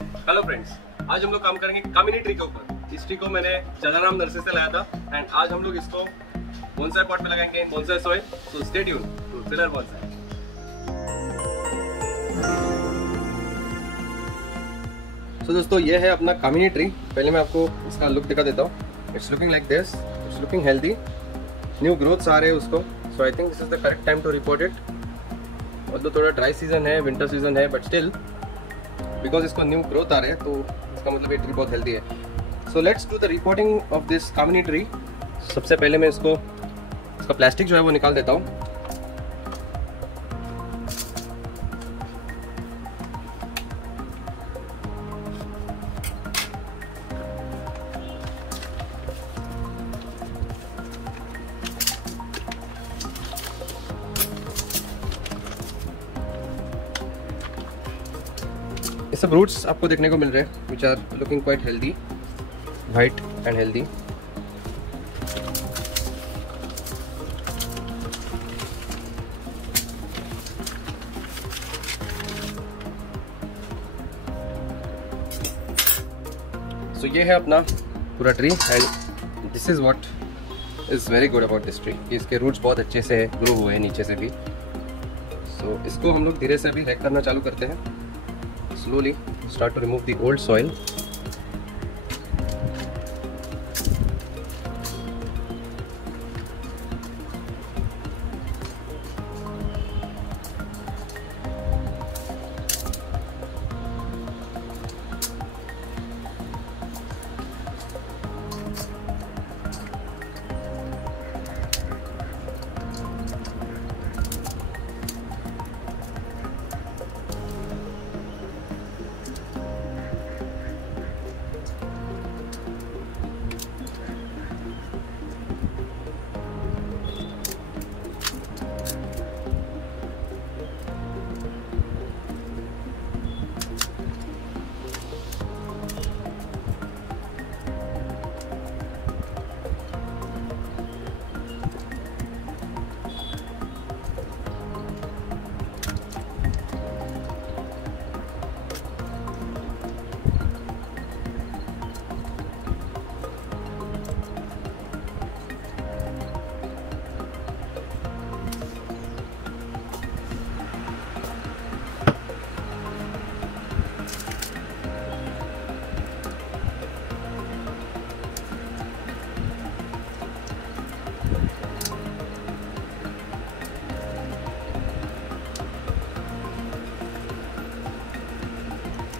Hello friends, आज हम लोग काम करेंगे कामिनी ट्री के ऊपर। इस ट्री को मैंने जलाराम नर्सरी से लाया था एंड आज हम लोग इसको बोनसाई पॉट में लगाएंगे, bonsai soil. So stay tune to filler bonsai. So दोस्तों, ये है अपना कामिनी ट्री। पहले मैं आपको इसका लुक दिखा देता हूँ। It's looking like this, it's looking healthy, new growths आ रहे हैं उसको। So I think this is the correct time to report it. और थोड़ा ड्राई सीजन है, विंटर सीजन है, बट स्टिल बिकॉज इसको न्यू ग्रोथ आ रहे हैं तो इसका मतलब ये ट्री बहुत हेल्दी है। So let's do the reporting of this Kamini tree. सबसे पहले मैं इसका प्लास्टिक जो है वो निकाल देता हूँ। ये सब रूट्स आपको देखने को मिल रहे हैं which are looking quite healthy, white and healthy. So ये है अपना पूरा tree and this is what is very good about this tree. इसके रूट्स बहुत अच्छे से ग्रो हुए हैं नीचे से भी। सो इसको हम लोग धीरे से अभी रैक करना चालू करते हैं। Slowly start to remove the old soil.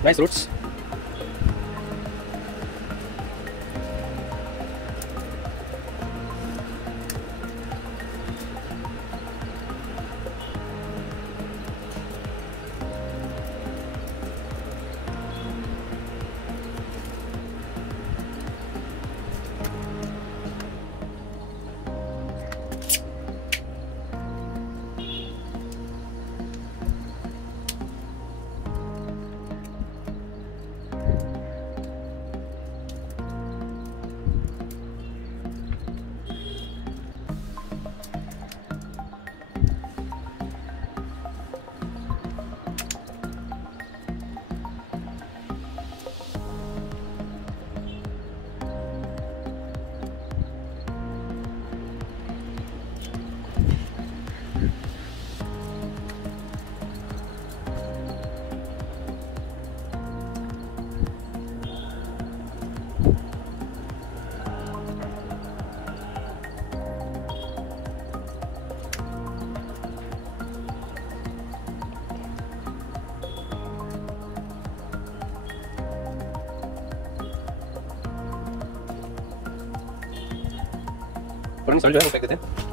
Nice roots. जो है फेंक देते हैं।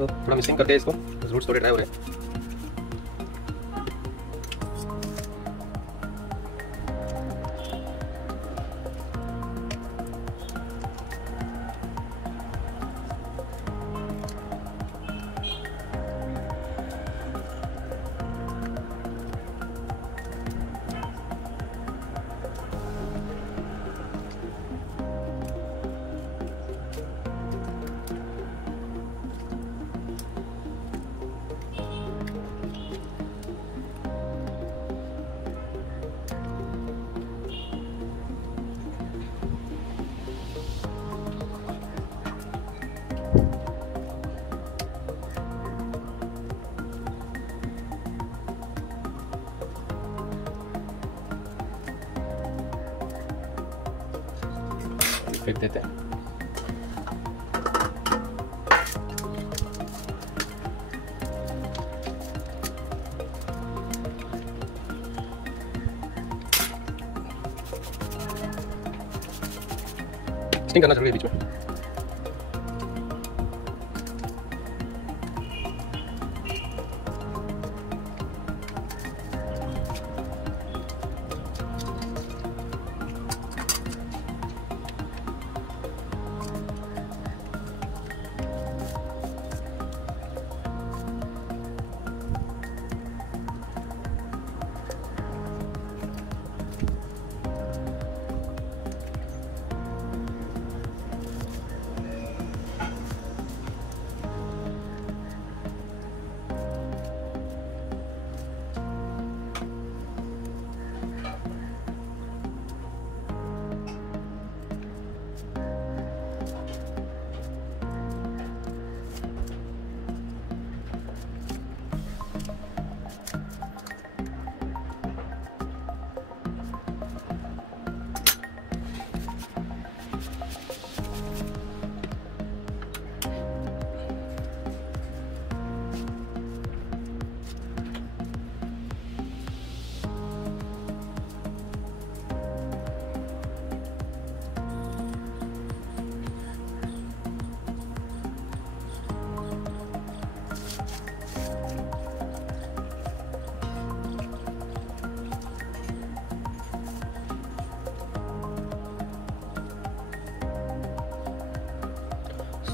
तो थोड़ा मिक्सिंग करते हैं इसको, रूट्स थोड़े ड्राई हो रहे हैं। फेंक देते हैं। स्टिंग करना जरूरी है बीच में।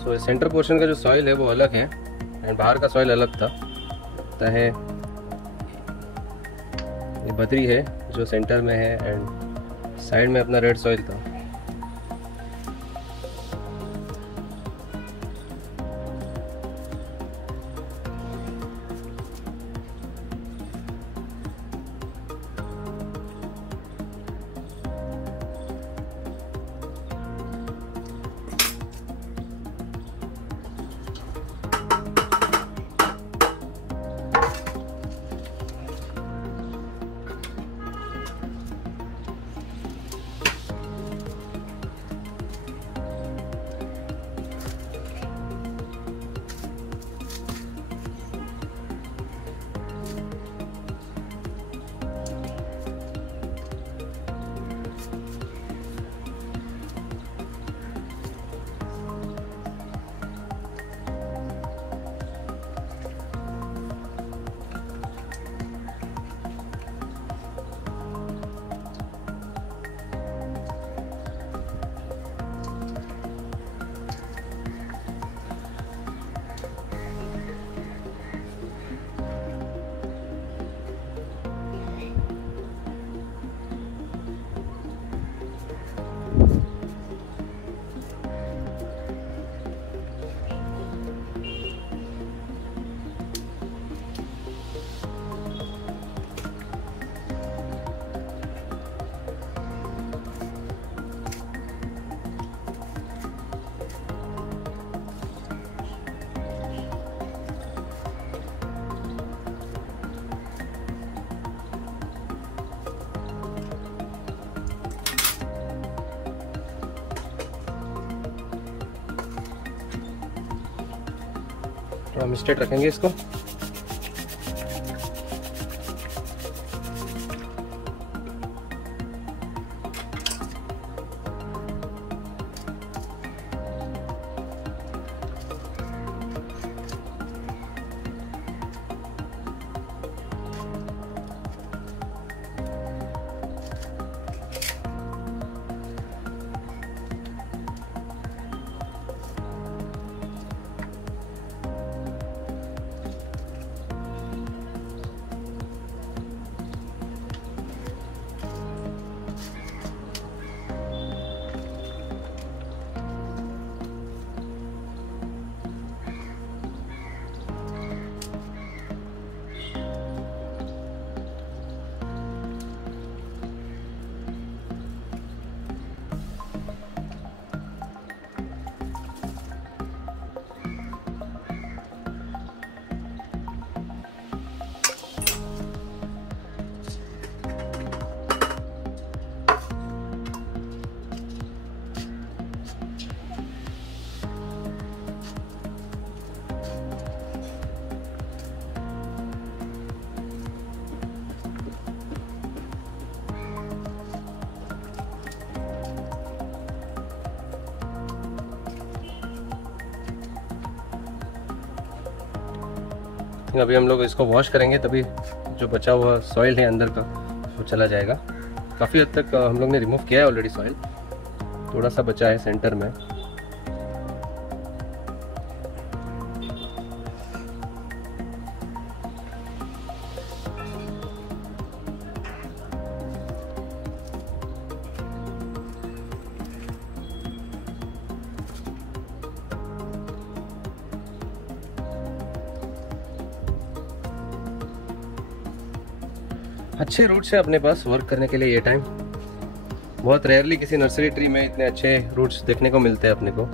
तो सेंटर पोर्शन का जो सॉइल है वो अलग है एंड बाहर का सॉइल अलग था है। ये बदरी है जो सेंटर में है एंड साइड में अपना रेड सॉइल था। थोड़ा मिस्टेट रखेंगे इसको। थिंक अभी हम लोग इसको वॉश करेंगे, तभी जो बचा हुआ सॉइल है अंदर का वो चला जाएगा। काफ़ी हद तक हम लोग ने रिमूव किया है ऑलरेडी सॉइल, थोड़ा सा बचा है सेंटर में। अच्छे रूट्स है अपने पास वर्क करने के लिए ये टाइम। बहुत रेयरली किसी नर्सरी ट्री में इतने अच्छे रूट्स देखने को मिलते हैं अपने को।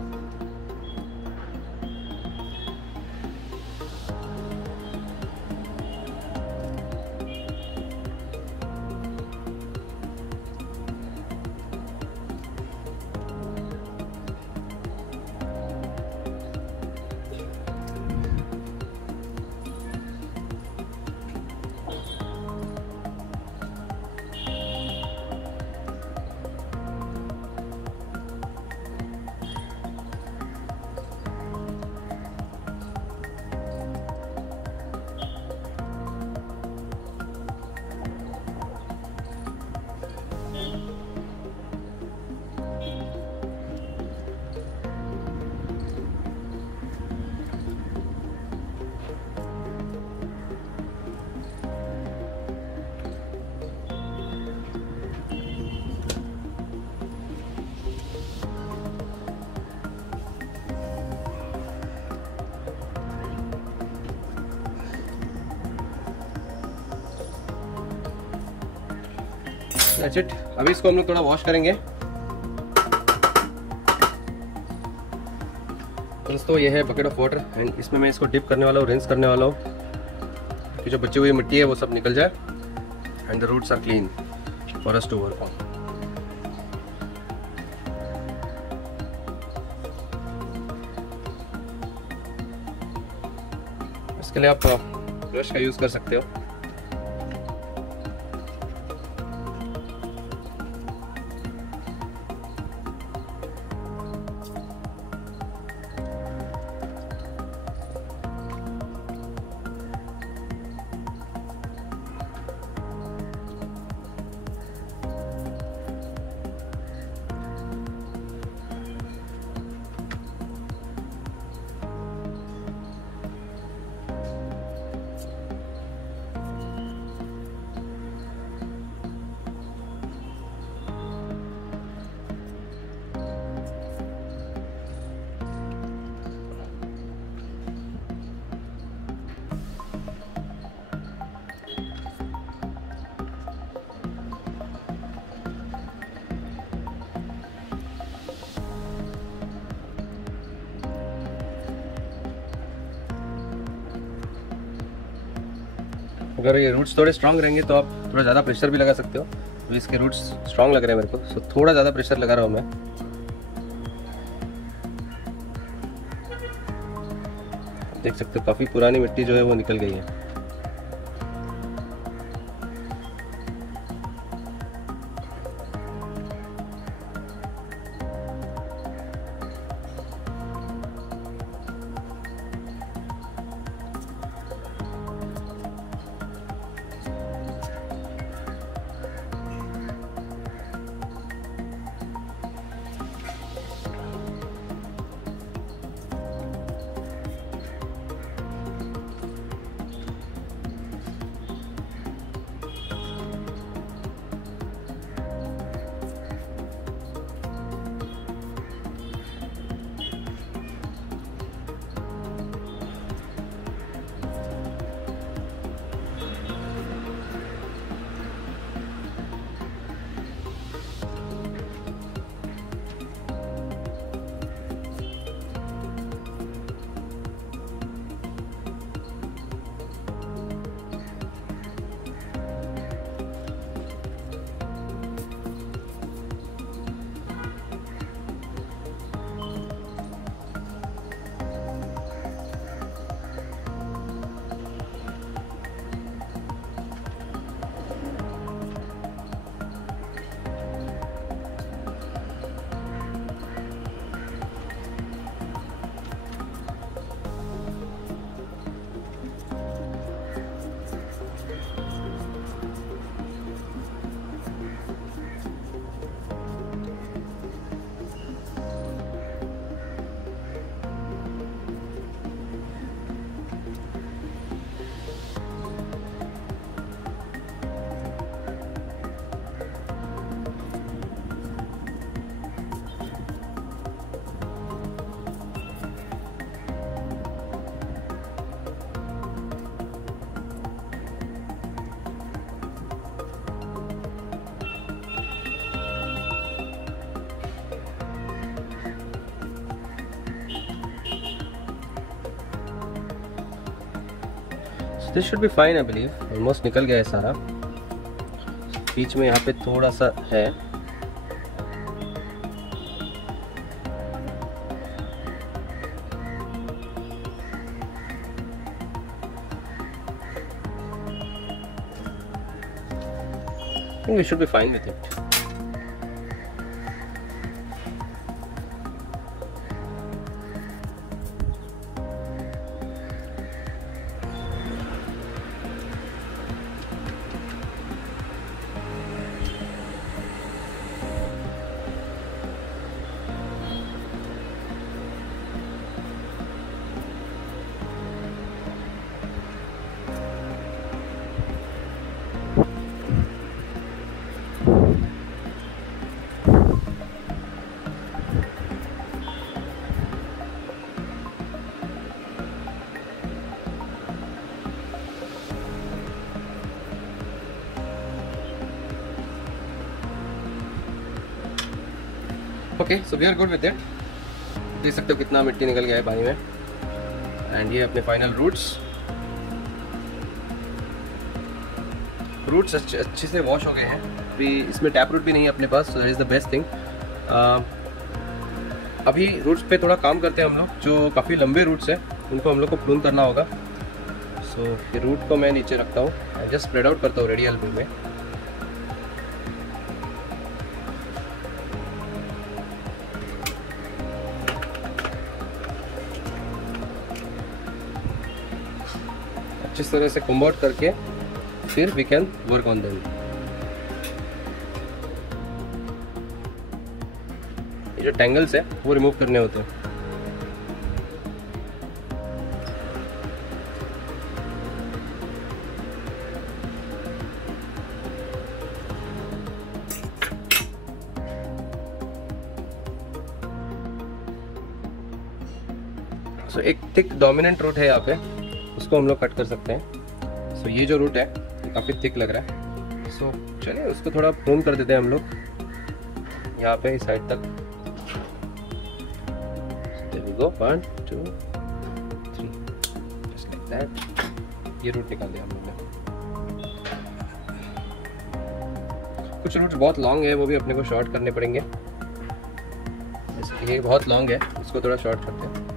That's it। अभी इसको हम लोग थोड़ा वॉश करेंगे। दोस्तों ये है बकेट ऑफ वाटर एंड इसमें मैं इसको डिप करने वाला हूँ, रिंस करने वाला हूँ कि जो बची हुई मिट्टी है वो सब निकल जाए and the roots are clean for us to work on. इसके लिए आप ब्रश का यूज़ कर सकते हो। अगर ये रूट्स थोड़े स्ट्रांग रहेंगे तो आप थोड़ा ज़्यादा प्रेशर भी लगा सकते हो। तो इसके रूट्स स्ट्रांग लग रहे हैं मेरे को, सो थोड़ा ज़्यादा प्रेशर लगा रहा हूँ मैं। देख सकते हो काफ़ी पुरानी मिट्टी जो है वो निकल गई है। This should be fine I believe, almost निकल गया है सारा। बीच में यहाँ पे थोड़ा सा है, I think we should be fine with it. Okay, so we are good with it. देख सकते हो कितना मिट्टी निकल गया है पानी में। एंड ये अपने फाइनल रूट्स अच्छे से वॉश हो गए हैं। अभी इसमें टैप रूट भी नहीं है अपने पास, so that is the best thing. अभी रूट्स पे थोड़ा काम करते हैं हम लोग। जो काफ़ी लंबे रूट्स हैं उनको हम लोग को प्रून करना होगा। सो ये रूट को मैं नीचे रखता हूँ, जस्ट स्प्रेड आउट करता हूँ रेडियल व्यू में। अच्छी तरह से कन्वर्ट करके फिर we can work on them. ये जो टैंगल्स है वो रिमूव करने होते हैं। सो एक थिक डोमिनेंट रूट है यहाँ पे, उसको हम लोग कट कर सकते हैं। सो ये जो रूट है ये काफ़ी थिक लग रहा है। सो चलिए उसको थोड़ा प्रून कर देते हैं हम लोग यहाँ पे इस साइड तक। There we go, 1 2 3 just like that. ये रूट निकाल दिया हम लोग ने। कुछ रूट्स बहुत लॉन्ग है, वो भी अपने को शॉर्ट करने पड़ेंगे। जैसे कि ये बहुत लॉन्ग है, इसको थोड़ा शॉर्ट करते हैं।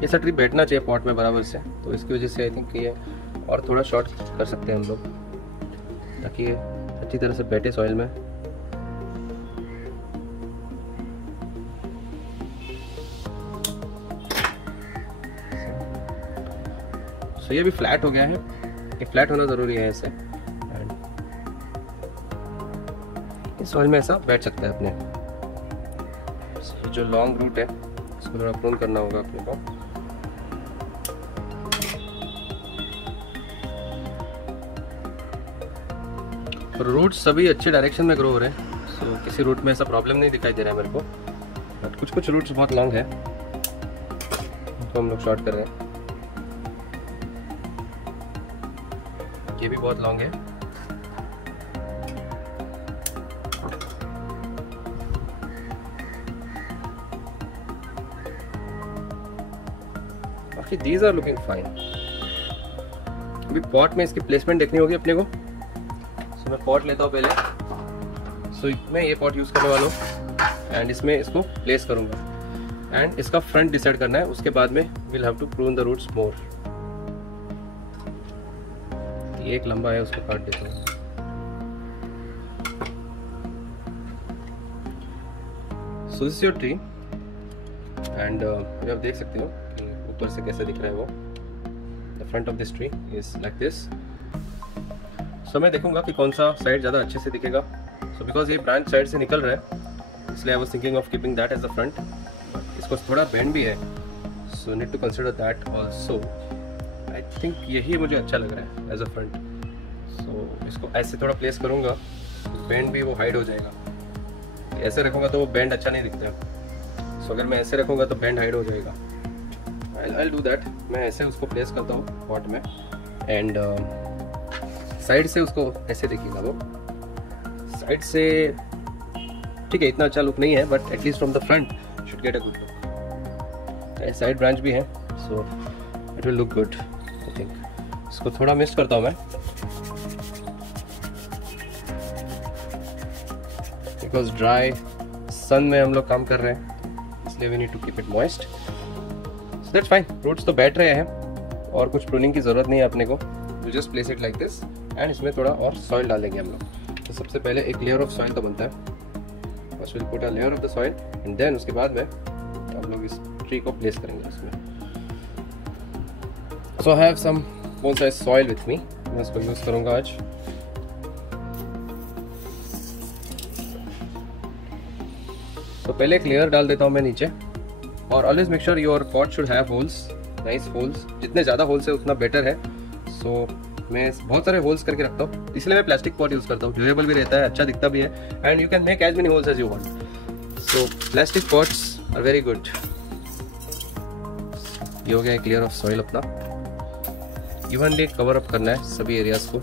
ये सा ट्री बैठना चाहिए पॉट में बराबर से, तो इसकी वजह से आई थिंक ये और थोड़ा शॉर्ट कर सकते हैं हम लोग, ताकि ये अच्छी तरह से बैठे सॉइल में। सो ये भी फ्लैट हो गया है, ये फ्लैट होना ज़रूरी है ऐसे। एंड इस सॉइल में ऐसा बैठ सकता है अपने। जो लॉन्ग रूट है इसको थोड़ा प्रून करना होगा अपने को। रूट्स सभी अच्छे डायरेक्शन में ग्रो हो रहे हैं। सो किसी रूट में ऐसा प्रॉब्लम नहीं दिखाई दे रहा है मेरे को। बट कुछ रूट्स बहुत लॉन्ग है, तो हम लोग शॉर्ट कर रहे हैं। ये भी बहुत लॉन्ग है। बाकी दीज आर लुकिंग फाइन। अभी पॉट में इसकी प्लेसमेंट देखनी होगी अपने को। सो मैं पॉट लेता हूँ पहले। सो मैं ये पॉट यूज़ करने वाला हूँ एंड इसमें इसको प्लेस करूँगा एंड इसका फ्रंट डिसाइड करना है। उसके बाद में will have to prune the roots more. ये एक लंबा है, उसको काट देता हूँ। So this is your tree and आप देख सकते हो कि ऊपर से कैसे दिख रहा है वो। The front of this tree is like this. So मैं देखूंगा कि कौन सा साइड ज़्यादा अच्छे से दिखेगा। सो बिकॉज ये ब्रांच साइड से निकल रहा है, इसलिए I was thinking of keeping that as the front. इसको थोड़ा बेंड भी है, so need to consider that also. I think यही मुझे अच्छा लग रहा है एज अ फ्रंट। सो इसको ऐसे थोड़ा प्लेस करूँगा, बेंड भी वो हाइड हो जाएगा। ऐसे रखूँगा तो वो बेंड अच्छा नहीं दिखता। सो अगर मैं ऐसे रखूँगा तो बेंड हाइड हो जाएगा। I do that. मैं ऐसे उसको प्लेस करता हूँ पॉट में एंड साइड से उसको ऐसे देखिएगा, वो साइड से ठीक है, इतना अच्छा लुक नहीं है, but at least from the front should get a good look. Side branch भी है, so it will look good I think. इसको थोड़ा मिक्स करता हूँ मैं, बिकॉज ड्राई सन में हम लोग काम कर रहे हैं, इसलिए we need to keep it moist. So that's fine. Roots तो बैठ रहे हैं और कुछ प्रूनिंग की ज़रूरत नहीं है अपने को। Will just place it like this and इसमें थोड़ा और सॉइल डालेंगे हम लोग। तो सबसे पहले एक लेयर ऑफ सॉइल तो बनता है, first will put a layer of the soil and then उसके बाद में हम लोग इस ट्री को प्लेस करेंगे इसमें। So I have some bonsai soil with me, मैं इसको यूज़ करूँगा आज। तो पहले एक लेयर डाल देता हूँ मैं नीचे, और always make sure your pot should have holes, nice holes. जितने ज़्यादा होल्स है उतना बेटर है। सो मैं बहुत सारे होल्स करके रखता हूँ, इसलिए मैं प्लास्टिक पॉट यूज़ करता हूँ। ड्यूरेबल भी रहता है, अच्छा दिखता भी है, and you can make as many holes as you want. So plastic pots are very good. ये हो गया एक लेयर ऑफ सॉइल अपना। इवनली कवर अप करना है सभी एरियाज को।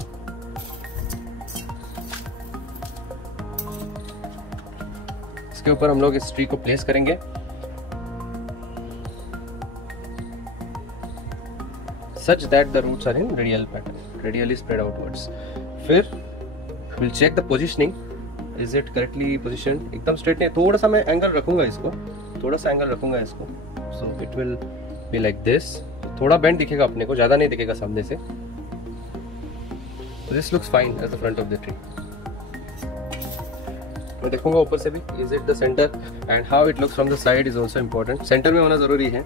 इसके ऊपर हम लोग इस ट्री को प्लेस करेंगे। Such that the roots are in radial pattern, radially spread outwards. फिर we'll check the positioning. Is it correctly positioned? एकदम straight नहीं, थोड़ा सा मैं एंगल रखूंगा इसको, थोड़ा सा एंगल रखूंगा इसको। So it will be like this. थोड़ा बेंड दिखेगा अपने को, ज़्यादा नहीं दिखेगा सामने से। So this looks fine as the front of the tree. मैं देखूंगा ऊपर से भी, is it the center and how it looks from the side is also important. Centre में होना ज़रूरी है।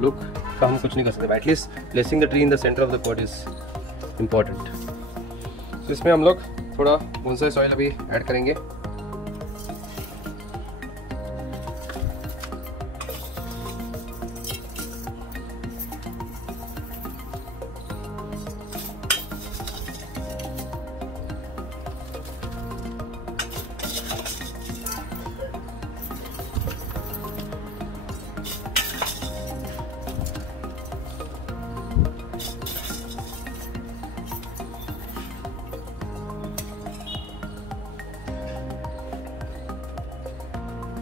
लुक का हम कुछ नहीं कर सकते, at least placing the tree in the centre of the pot is important. तो इसमें हम लोग थोड़ा बोनसाई सॉइल अभी ऐड करेंगे।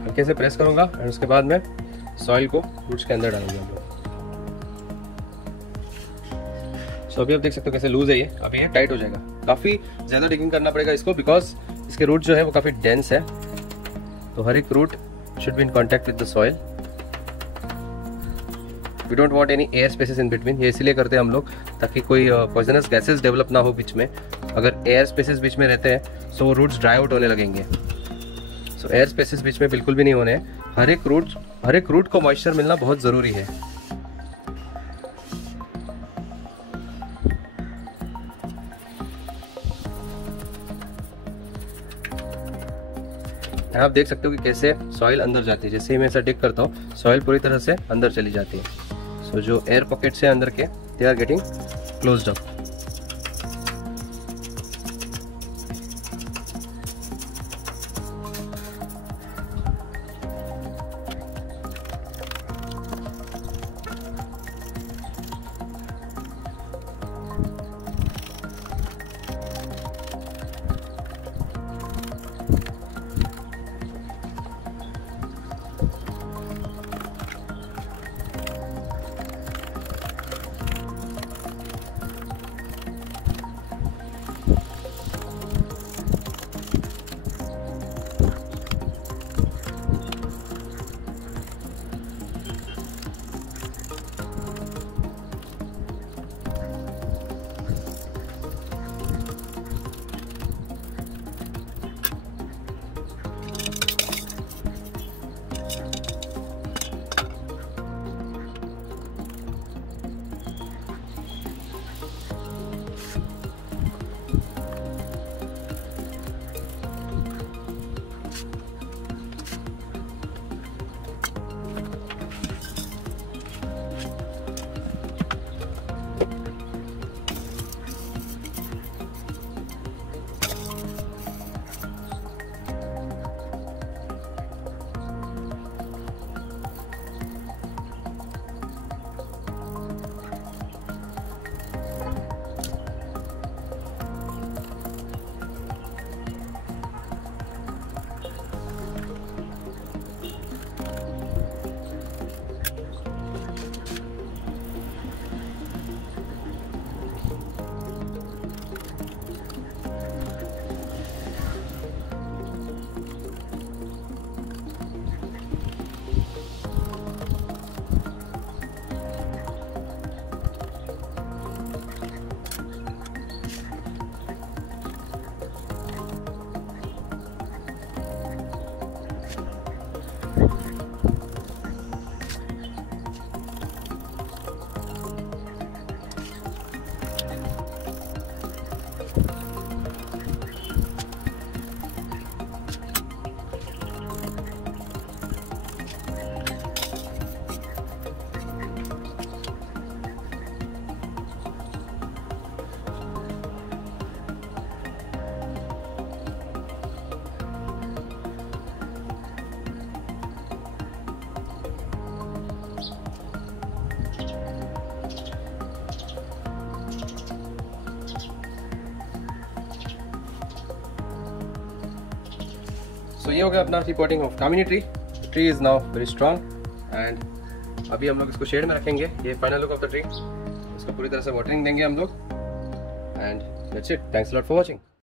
हल्के से प्रेस करूंगा और उसके बाद में सॉइल को रूट्स के अंदर डालूंगा। सो अभी आप देख सकते हो कैसे लूज है ये, अभी ये टाइट हो जाएगा। काफ़ी ज़्यादा डिगिंग करना पड़ेगा इसको, बिकॉज इसके रूट जो है वो काफ़ी डेंस है। तो हर एक root should be in contact with the soil. We don't want any air spaces in between. ये इसलिए करते हैं हम लोग ताकि कोई पॉइजनस गैसेस डेवलप ना हो बीच में। अगर एयर स्पेसेस बीच में रहते हैं तो रूट्स ड्राई आउट होने लगेंगे। सो एयर स्पेसेस बीच में बिल्कुल भी नहीं होने हैं। हर एक रूट को मॉइस्चर मिलना बहुत ज़रूरी है। आप देख सकते हो कि कैसे सॉइल अंदर जाती है। जैसे ही मैं ऐसा डिग करता हूँ सॉइल पूरी तरह से अंदर चली जाती है। सो जो एयर पॉकेट्स है अंदर के, they are getting closed up. So ये हो गया अपना reporting of Kamini tree. Tree is now very strong and अभी हम लोग इसको शेड में रखेंगे. ये final look of the tree. इसको पूरी तरह से वाटरिंग देंगे हम लोग and that's it. Thanks a lot for watching.